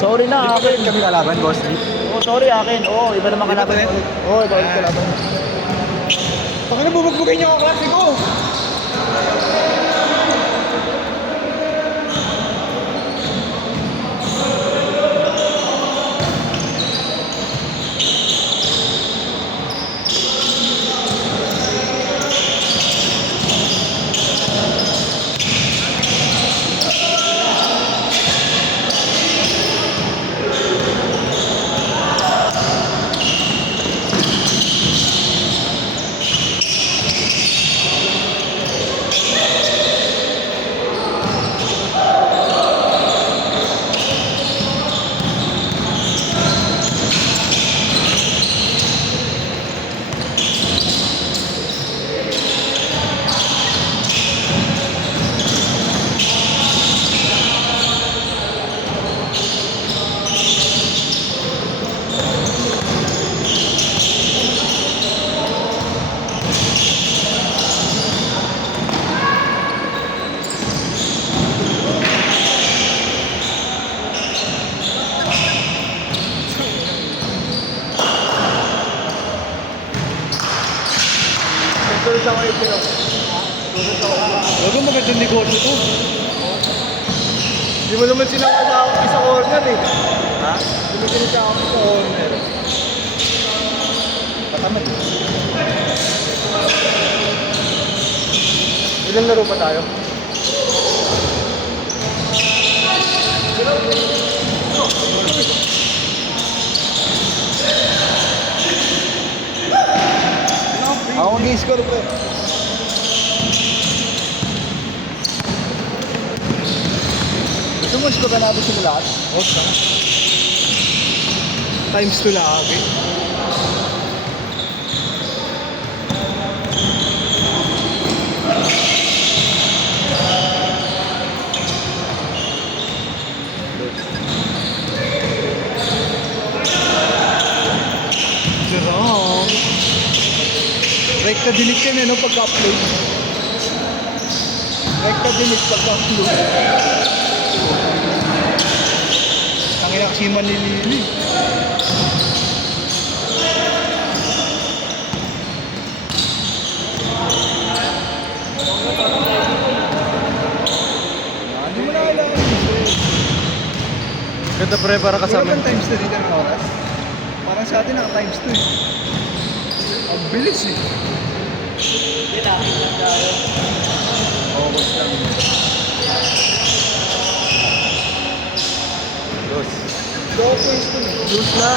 Sorry na, Di ba akin. kami kalaban, boss? Oh, sorry, akin. Oh, iba naman Iba kalaban ulit? ulit. Oh, iba ulit kalaban. Baka na bubugbugin niyo ako, klase ko! Susunod ako yung pino. Huwag mo magandang negosyo to. Hindi mo naman sinakasama sa corner eh. Ha? Hindi mo sinakasama sa corner. Patamad. Ilang laro pa tayo? Ako mag-i-score po. Gusto mo score na natin sila lahat? Oh, sana. Times 2 lang, okay? Sarap! Rekta dinig ka na, no, pagka-upload. Rekta dinig pagka-upload. Ang ina kasi manilili. Hindi mo na alam. Ganda pre, para Wala kasama. bang times 2 dito ng oras? Parang sa atin naka times 2 eh. Ang bilis eh. Focus lang. Dos. Focus to eh. Dos na.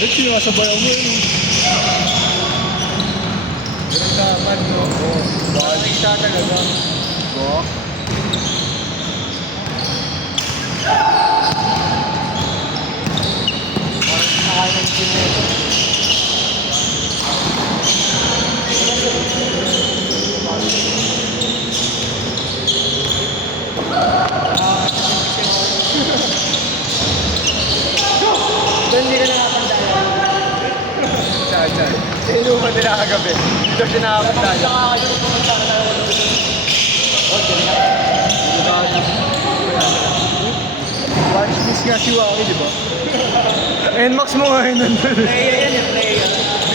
Ba't sinasabayaw mo yun? Ganun ka man, no? Oo. Baka kita talaga. Bok. Nakain ng gym na ito. Doon hindi ka nakapagdala. Saan? Sa inuman nila kagabi. Dito siya nakapagdala. Watch this nga si Waki, di ba? NMAX mo ngayon nandun. Playa yan eh, playa.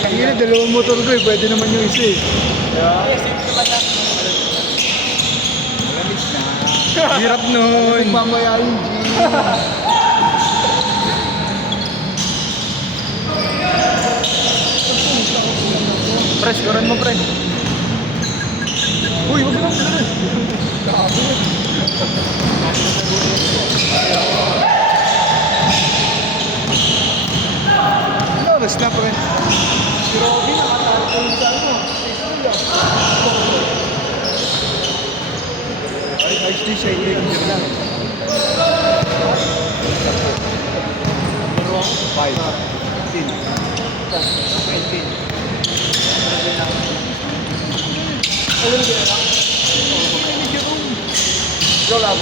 Hindi na, dalawang motor ko eh. Pwede naman yung isa eh. Yes, ito naman lang. Malamig na. Hirap nun. Mamaya yung G. Pre, scorean mo pre. Uy, wag lang na. Ano oras na pre? Si Robby nakatapon sa ano. Ay, HD siya, i-engineer lang. 5. 15. Alam niyo na. Ikaw lang.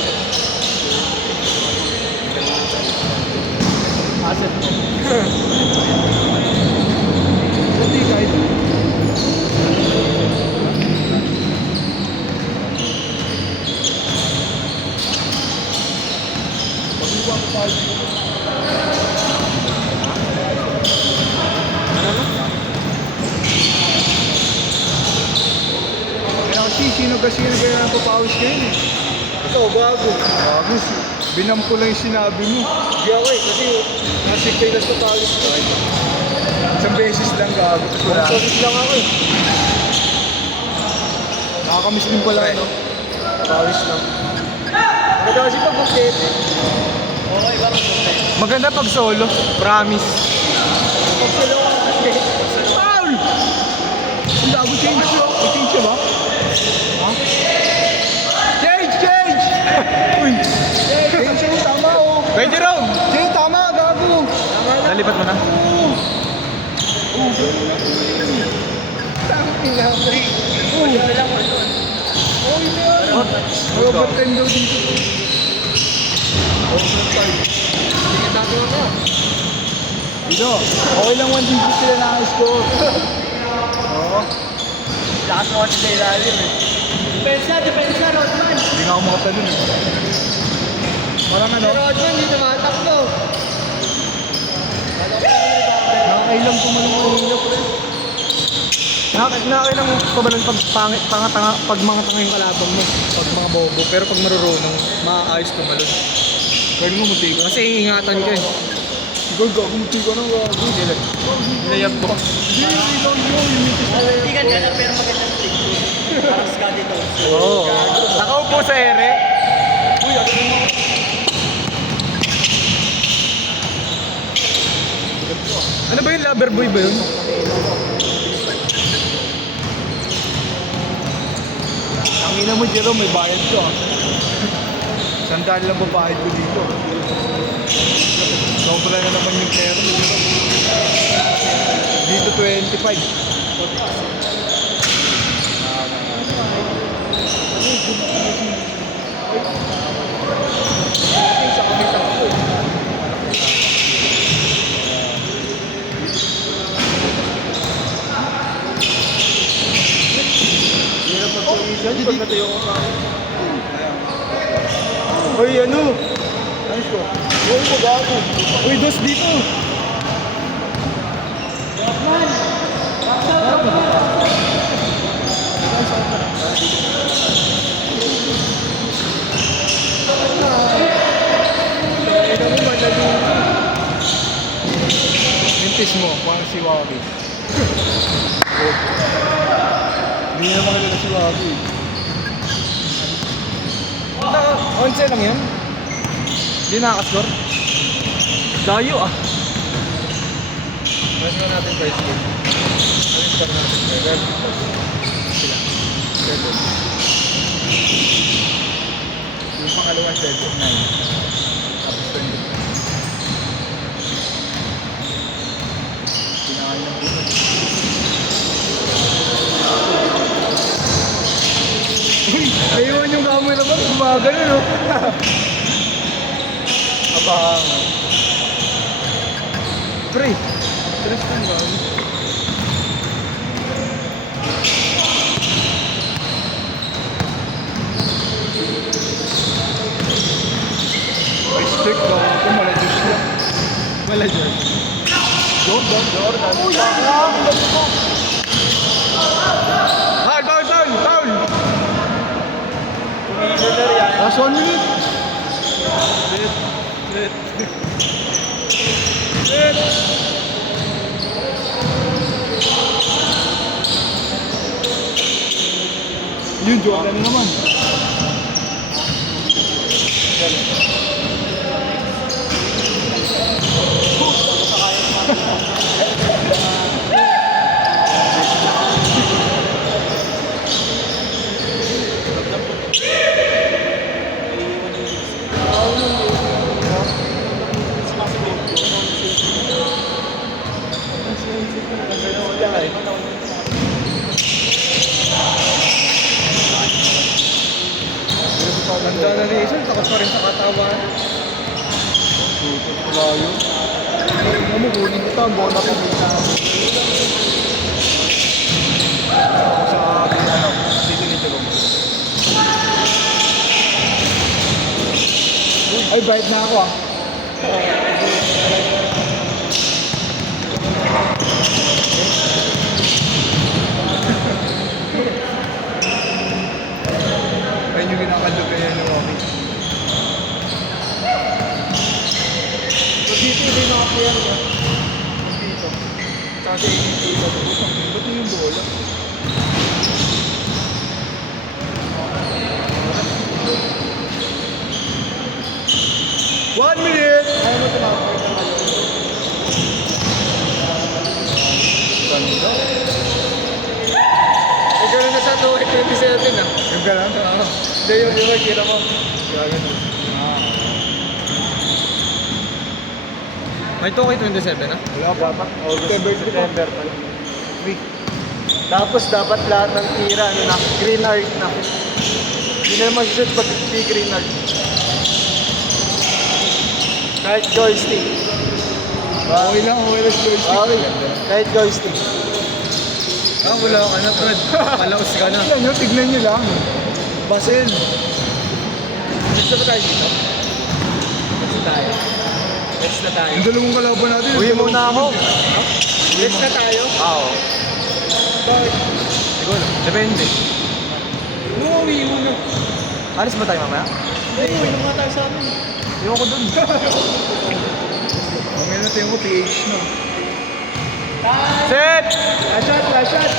Asset mo. Hindi kahit. Kaya kasi, sino kaya napapawis kayo eh? Ikaw, bago. Bago, binampo lang yung sinabi mo. Hindi ako eh, kasi nasa Pinas ko tayo. Isang beses lang gago. Wala. Solid lang ako eh. Nakakamiss din pala, no? Pawis lang. Maganda kasi pag bukit. Okay, bakit okay? Maganda pag solo, promise. Pag sila ko kasi. Foul! Ang dago change mo. May change ka ba? Ha? Change! Uy! Change yung tama, oh. Pwede raw! Change, tama, gago. Nalipat mo na? Tangina mo. Wala lang ko doon. What? May overtime daw dito. Overtime. Sige, tato na. Dito, okay lang 1-0 sila naka-score. Oo. Lakas mo kasi sa ilalim eh. Depensa, Rodman. Hindi nga ako makatalon eh. Parang ano, Si Rodman, hindi tumatakbo. nakakailang tumalong-along pre. Nakakailang pabalan pag pangit, pag mga tanga yung kalabang mo. Pag mga bobo. Pero pag marurunong, maayos tumalon. Pwede mo muti ka. Kasi ingatan ka eh. Ikaw gago, muti ka nang gago. Layab mo. Hindi, ilaw mo. Hindi ka gana pero magandang trick. Parang Scotty Thompson. Oo. Nakaupo sa ere. Uy, ano mo? Ano ba yun? Lover boy ba yun? Ang ina mo, Jero, may bayad ko ah. Sandaan lang ba bayad ko dito? Sobra na naman yung pera mo, Jero. Dito 25. Sa kami takbo eh. Hirap mag-position pag natayo ko sa akin. Uy, ano? Ayos ko. Uy, mo gago. Uy, dos dito. Ito mo, madali. Mintis mo, parang si Wabi. Hindi na makilala si Wabi. Onse lang yan? Hindi nakakascore? Layo ah. Press mo natin first game. Ano score natin? Red. Sila. 7. Yung pangalawa 7, 9. Tapos 20. Pinakain ng buto. Uy! Naiwan yung camera ba? Gumagano no? Abangan. Pre! Stress ka ba? Expect ka ako, maladyos lang. Maladyos. Jordan. Uy! Foul! Last 1 minute. Set. Yun, Jordan naman. Ganda na ni Isol, takot pa rin sa katawan. Layo. Ano mo, kunin kita, bola ko kita. Ako sa akin, ano, dito nito ko. Ay, bright na ako ah. Ayun yung kinakandog kaya ni Romy. So dito hindi nakaplayer ka. Dito. Kasi yung ba't yung bola? One minute! Ayaw mo tumakay ka lang. Ganda. Eh, gano'n na sa 27 ah. Yung galang? Oo. Hindi yung kira mo. Galang. May token 27 na? Wala pa. Dapat August, September September pa lang. Week. Tapos dapat lahat ng tira, ano na, green art na. Hindi na naman shoot pag hindi green art. Kahit joystick. Okay lang joystick. Okay, kahit joystick. Ah, wala ka na, Fred. Palaos ka na. Tignan nyo lang. Basil. Gusto ba tayo dito? Gusto tayo. Next na tayo. Yung dalawang kalaban natin. Uwi muna ako. Next na tayo? Oo. Bakit? Siguro. Depende. Umuwi muna. Alis ba tayo mamaya? Hindi, uwi na tayo sa amin. Iwan ko dun. Ang ngayon natin yung PH na. Set! Last shot, last shot.